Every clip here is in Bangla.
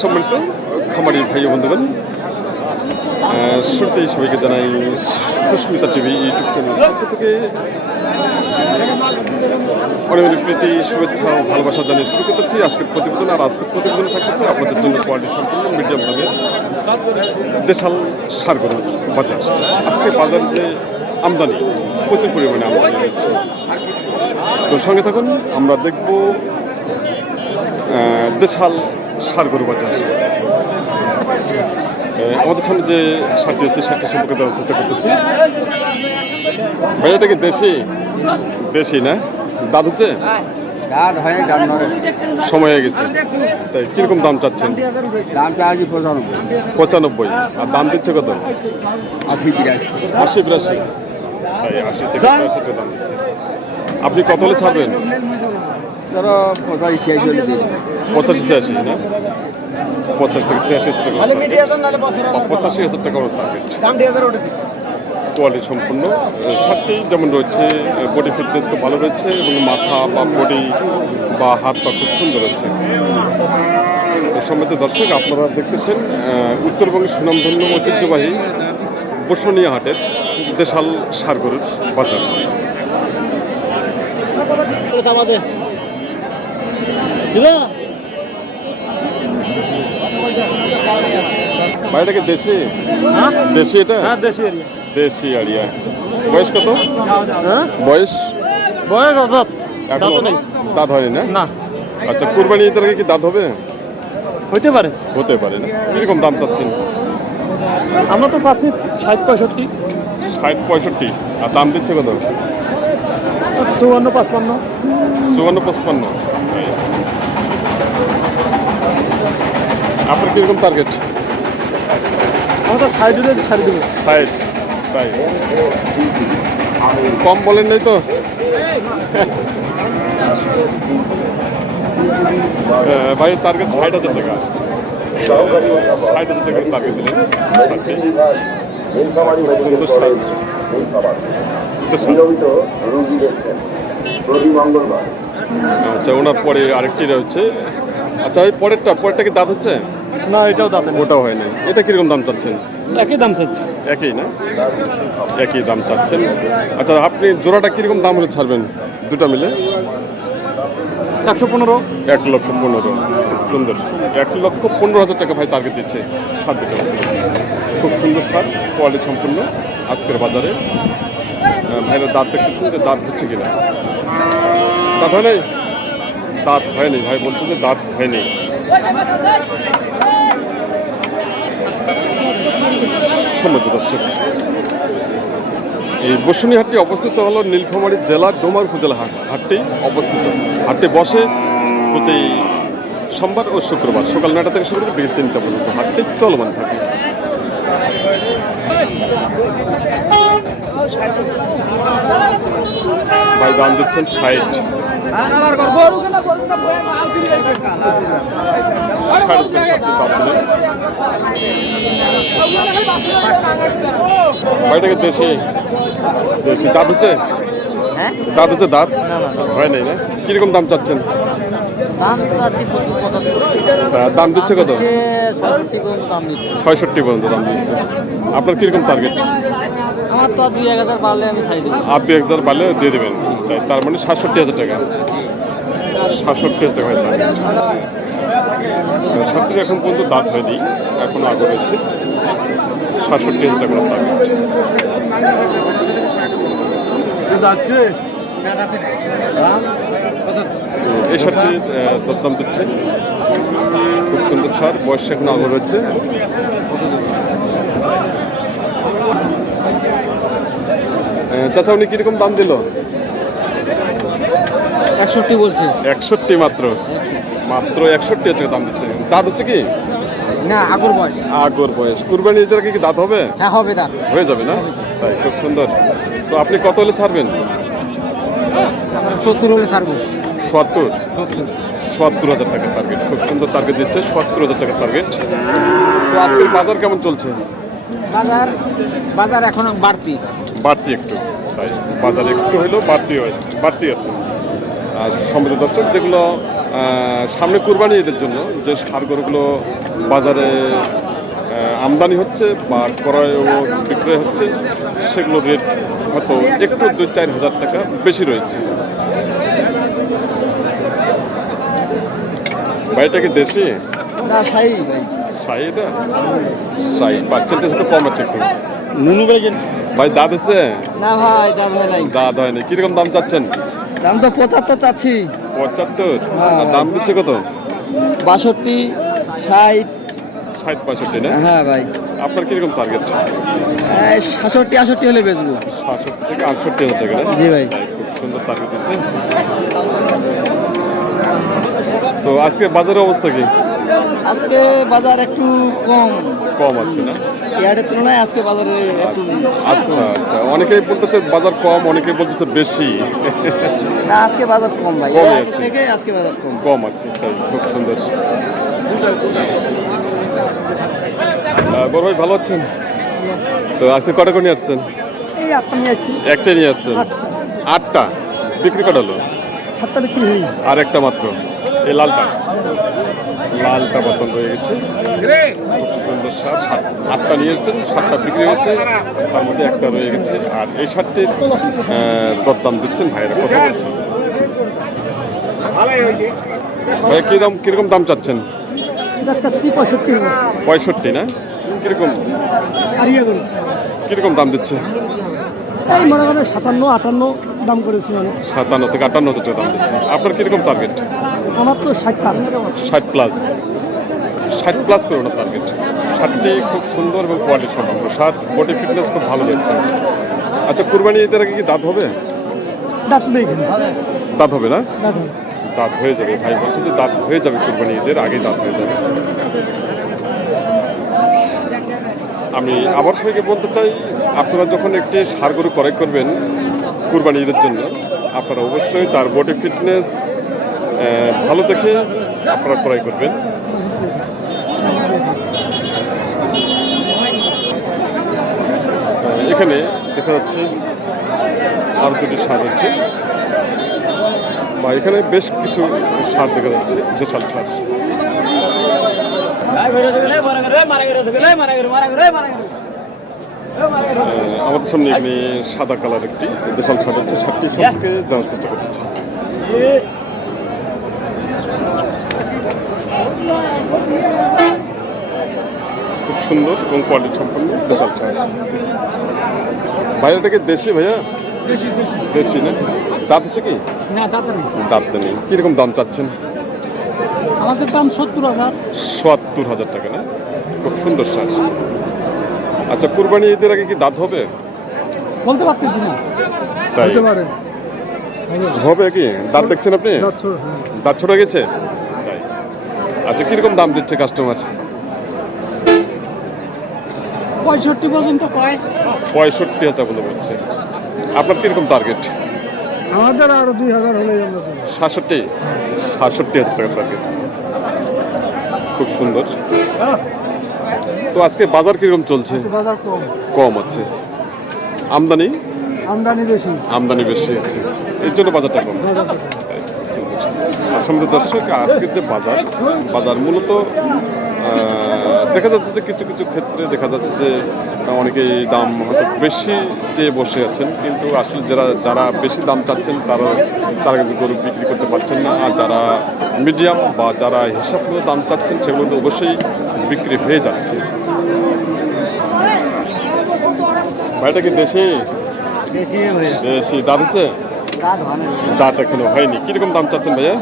সম্মানিত খামারি ভাই ও বন্ধুগণ, শুরুতেই সবাইকে জানাই সুস্মিতা টিভি ইউটিউব চ্যানেল পক্ষ থেকে অনেক অনেক প্রীতি, শুভেচ্ছা ও ভালোবাসা জানিয়ে শুরু করতেছি আজকের প্রতিবেদন। আর আজকের প্রতিবেদনে থাকছে আপনাদের জন্য কোয়ালিটি সম্পূর্ণ মিডিয়াম দামের দেশাল ষাঁড় গরুর বাজার। আজকে বাজারে যে আমদানি, প্রচুর পরিমাণে আমদানি হচ্ছে। তো সঙ্গে থাকুন, আমরা দেখব দেশাল ষাঁড় গরু বাজার। আমাদের সামনে যে ষাঁড়টি হচ্ছে সেটা সম্পর্কে দেওয়ার চেষ্টা করতেছি। ভাই এটা কি দেশি? দেশি না? দাঁত হচ্ছে? সময় হয়ে গেছে, তাই কিরকম দাম চাচ্ছেন? 95। আর দাম দিচ্ছে কত? 80-82। তাই 80 থেকে 85 দাম দিচ্ছে। আপনি কত হলে ছাড়বেন? 85-86 না? 50 থেকে 86 টাকা, 85,000 টাকা কোয়ালিটি সম্পূর্ণ ষাঁড়টি যেমন রয়েছে। বডি ফিটনেস খুব ভালো রয়েছে এবং মাথা বা বডি বা হাত পা খুব সুন্দর রয়েছে। সম্মানিত দর্শক, আপনারা দেখতেছেন উত্তরবঙ্গের সুনামধন্য ঐতিহ্যবাহী বসুনিয়া হাটের দেশাল ষাঁড় গরুর বাজার। ভাইটাকে দেশি? দেশি এটা? দেশি আড়িয়া। বয়স কত? বয়স এখন দাঁত হয়নি না? আচ্ছা, কুরবানি ঈদের আগে কি দাঁত হবে? হতে পারে না? কিরকম দাম চাচ্ছেন? আমরা তো চাচ্ছি 60-65। 60-65। আর দাম দিচ্ছে কত? 54-55। 54-55। আপনার কিরকম টার্গেট? আমরা তো 60 ছাড়ি দেবো। 60। তাই কম বলেন নাই তো? ভাই টার্গেট 60,000 টাকা। 60,000 টাকা টার্গেট দিলেন। আচ্ছা, ওনার পরে আরেকটি হচ্ছে। আচ্ছা, ওই পরেরটা কি দাঁত হচ্ছে? না, এটাও দাঁত ওটাও হয় নাই। এটা কিরকম দাম চাচ্ছেন? একই দাম চাচ্ছি। একই না? একই দাম চাচ্ছেন। আচ্ছা, আপনি জোড়াটা কিরকম দাম হলে ছাড়বেন দুটা মিলে? 115। 1,15,000। খুব সুন্দর। 1,15,000 টাকা ভাই টার্গেট দিচ্ছে ষাঁড় দুটো। খুব সুন্দর ষাঁড়, কোয়ালিটি সম্পূর্ণ। আজকের বাজারে ভাইরা দাঁত দেখতেছেন যে দাঁত হচ্ছে কিনা। দাঁত হয় নাই? দাঁত হয়নি, ভাই বলছে যে দাঁত হয়নি। সম্মানিত দর্শক, এই বসুনিয়া হাটটি অবস্থিত হলো নীলফামারী জেলার ডোমার উপজেলা হাটটি অবস্থিত। হাটটি বসে প্রতি সোমবার ও শুক্রবার সকাল 9টা থেকে শুরু করে বিকেল 3টা পর্যন্ত হাটটি চলমান থাকে। ভাই দাম দিচ্ছেন 60। ভাইটাকে দেশি দাঁত হচ্ছে? দাঁত হচ্ছে? দাঁত হয় নাই না? কিরকম দাম চাচ্ছেন? দাম দিচ্ছে কত? 65 পর্যন্ত দাম দিচ্ছে। আপনার কিরকম টার্গেট? আমার তো 2-1000 বাড়লে আমি ছাড়ি দেবো। আর 2,000 বাড়লে দিয়ে দেবেন। তার মানে 67,000 টাকা। 67,000 টাকা হয় দাম। ষাঁড়টির এখন পর্যন্ত দাঁত হয়নি, এখনো আগে রয়েছে। 67,000 টাকা টার্গেট। এই ষাঁড়টির দরদাম দিচ্ছে। খুব সুন্দর ষাঁড়, বয়স এখনো আগে রয়েছে। চাচা, উনি কিরকম দাম দিল? 61 বলছে। 61 মাত্র 61,000 টাকা দাম দিচ্ছে। দাঁত হচ্ছে কি? না, আগর বয়স। কুরবানি ঈদের আগে কি দাঁত হবে? হ্যাঁ, হবে দাঁত। হয়ে যাবে না? তাই খুব সুন্দর। তো আপনি কত হলে ছাড়বেন? 70 হলে ছাড়বো। 70,000 টাকা টার্গেট। খুব সুন্দর টার্গেট দিচ্ছে, 70,000 টাকা টার্গেট। তো আজকের বাজার কেমন চলছে? বাজার এখন বাড়তি একটু, তাই বাজার একটু হলেও বাড়তি আছে। আর সম্মানিত দর্শক, যেগুলো সামনে কুরবানি ঈদের জন্য যে ষাঁড় গরুগুলো বাজারে আমদানি হচ্ছে বা ক্রয় ও বিক্রয় হচ্ছে সেগুলোর রেট হয়তো একটু 2-4 হাজার টাকা বেশি রয়েছে। ভাইটা কি দেশি? না শাহী ভাই। শাহী এটা? শাহী পার্সেন্টেজ তো কম আছে একটু। নুনু ভাই ভাই দাঁত আছে? না ভাই দাম হয় নাই। দাঁত হয়নি। কিরকম দাম চাচ্ছেন? দাম তো 75 চাচ্ছি। 75? হ্যাঁ। আর দাম দিচ্ছে কত? 62, 60। 60-65 না? হ্যাঁ ভাই। আপনার কিরকম টার্গেট? 67-68 হলে বেচবো। 67 থেকে 68 হাজার টাকা না? জি ভাই। খুব সুন্দর টার্গেট দিচ্ছে। তো আজকে বাজারের অবস্থা কি? আজকে বাজার একটু কম কম আছে না? ইয়ারের তুলনায় আজকে বাজারে একটু আচ্ছা আচ্ছা, অনেকেই বলতেছে বাজার কম, অনেকেই বলতেছে বেশি। না আজকে বাজার কম ভাই। কমই এর আগে আছে। থেকে আজকে বাজার কম। কম আছে, তাই খুব সুন্দর। বড় ভাই ভালো আছেন? তো আজকে কটা করে নিয়ে আসছেন? এই আপনি নিয়ে যাচ্ছি। একটাই নিয়ে আসছেন? 8টা বিক্রি কটা হলো? 7টা বিক্রি হয়ে গেছে। আর একটা মাত্র, এই লালটা বর্তমান রয়ে গেছে। খুব সুন্দর সার, 8টা নিয়ে এসেছেন, 7টা বিক্রি হয়েছে, তার মধ্যে একটা রয়ে গেছে। আর এই সারটির দরদাম দিচ্ছেন ভাইয়েরা, কথা বলছেন। ভাই কিরকম দাম চাচ্ছেন? চাচ্ছি 65 65 না? কিরকম কিরকম দাম দিচ্ছে? এই মনে করেন 57-58 দাম করেছি মানে। 57 থেকে 58 হাজার টাকা দাম দিচ্ছে। আপনার কিরকম টার্গেট? আমার তো 60 60 প্লাস করুন না টার্গেট। শার্টটি খুব সুন্দর এবং কোয়ালিটি সম্পন্ন শার্ট, বডি ফিটনেস খুব ভালো যাচ্ছে। আচ্ছা, কুরবানি ঈদের আগে কি দাঁত হবে? দাঁত নেই এখানে। দাঁত হবে না? দাঁত হবে। দাঁত হয়ে যাবে, ভাই বলছে যে দাঁত হয়ে যাবে, কুরবানি ঈদের আগেই দাঁত হয়ে যাবে। আমি আবার সবাইকে বলতে চাই, আপনারা যখন একটি ষাঁড় গরু ক্রয় করবেন কুরবানি ঈদের জন্য, আপনারা অবশ্যই তার বডি ফিটনেস ভালো দেখে আপনারা ক্রয় করবেন। এখানে দেখা যাচ্ছে আর দুটি ষাঁড় আছে, বা এখানে বেশ কিছু ষাঁড় দেখা যাচ্ছে, দেশাল ষাঁড়। আমাদের সামনে এখানে সাদা কালার একটি দেশাল ষাঁড় হচ্ছে, ষাঁড়টি সম্পর্কে জানার চেষ্টা করতেছি। খুব সুন্দর এবং কোয়ালিটি সম্পন্ন দেশাল ষাঁড়। ভাইয়াটাকে দেশি? ভাইয়া দেশি না? দাঁত আছে কি? না দাঁত নেই। দাঁত নেই। কিরকম দাম চাচ্ছেন? আমাদের দাম 70,000। 70,000 টাকা না? খুব সুন্দর ষাঁড়। আচ্ছা, কুরবানি ঈদের আগে কি দাঁত হবে? বলতে পারতেছি না। তাই পারে। হবে কি? দাঁত দেখছেন আপনি? দাঁত ছোট গেছে তাই। আচ্ছা, কিরকম দাম দিচ্ছে কাস্টমার? 65 পর্যন্ত কয়। 65,000 বলে বলছে। আপনার কিরকম টার্গেট? আমাদের আরো 2000 হলে আমরা 67,000 টাকা টার্গেট। খুব সুন্দর। তো আজকে বাজার কিরকম চলছে? বাজার কম। কম আছে। আমদানি আমদানি বেশি আছে, এর জন্য বাজারটা কম। আসলে দর্শক, আজকের যে বাজার মূলত দেখা যাচ্ছে যে কিছু কিছু ক্ষেত্রে দেখা যাচ্ছে যে অনেকেই দাম হয়তো বেশি চেয়ে বসে আছেন, কিন্তু আসলে যারা বেশি দাম চাচ্ছেন তারা কিন্তু গরু বিক্রি করতে পারছেন না। আর যারা মিডিয়াম বা যারা হিসাব মতো দাম চাচ্ছেন সেগুলো তো অবশ্যই বিক্রি হয়ে যাচ্ছে। ভাইটা কি দেশি? দেশি। দাঁত আছে? দাঁত এখনো হয়নি। কিরকম দাম চাচ্ছেন ভাইয়া?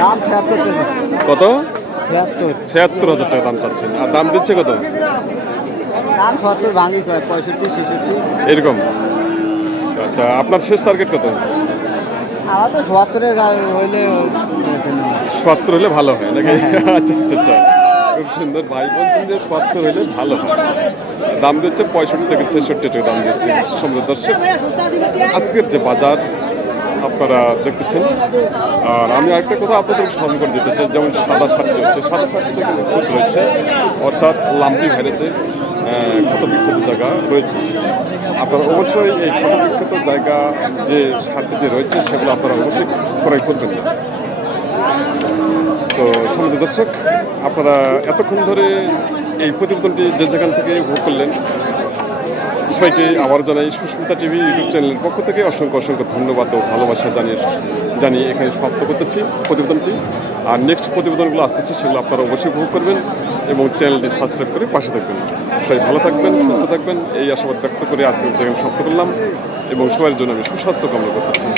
দাম 76 কত? 76 76,000 টাকা দাম চাচ্ছেন। আর দাম দিচ্ছে কত? দাম 70 ভাঙি কয় 65-66 এরকম। আচ্ছা, আপনার শেষ টার্গেট কত? আমার তো 77 হইলে 70 হলে ভালো হয় নাকি? আচ্ছা আচ্ছা আচ্ছা, খুব সুন্দর। ভাই বলছেন যে 70 হলে ভালো হয়। দাম দিচ্ছে 65 থেকে 66 টাকা দাম দিচ্ছে। সুন্দর দর্শক, আজকের যে বাজার আপনারা দেখতেছেন। আর আমি আরেকটা কথা আপনাদের স্মরণ করে দিতে চাই, যেমন সাদা শার্ট রয়েছে, সাদা শার্টটি কিন্তু খুব রয়েছে, অর্থাৎ লাম্পি ভেড়েছে, ক্ষত বিক্ষত জায়গা রয়েছে। আপনারা অবশ্যই এই ক্ষত বিক্ষত জায়গা যে শার্টটি রয়েছে সেগুলো আপনারা অবশ্যই ক্রয় করবেন না। তো সম্মানিত দর্শক, আপনারা এতক্ষণ ধরে এই প্রতিবেদনটি যে যেখান থেকে উপভোগ করলেন, সবাইকে আবার জানাই সুস্মিতা টিভি ইউটিউব চ্যানেলের পক্ষ থেকে অসংখ্য অসংখ্য ধন্যবাদ ও ভালোবাসা জানিয়ে এখানে সমাপ্ত করতেছি প্রতিবেদনটি। আর নেক্সট প্রতিবেদনগুলো আসতেছে, সেগুলো আপনারা অবশ্যই উপভোগ করবেন এবং চ্যানেলটি সাবস্ক্রাইব করে পাশে থাকবেন। সবাই ভালো থাকবেন, সুস্থ থাকবেন, এই আশাবাদ ব্যক্ত করে আজকে এখানে সমাপ্ত করলাম এবং সবার জন্য আমি সুস্বাস্থ্য কামনা করতেছি।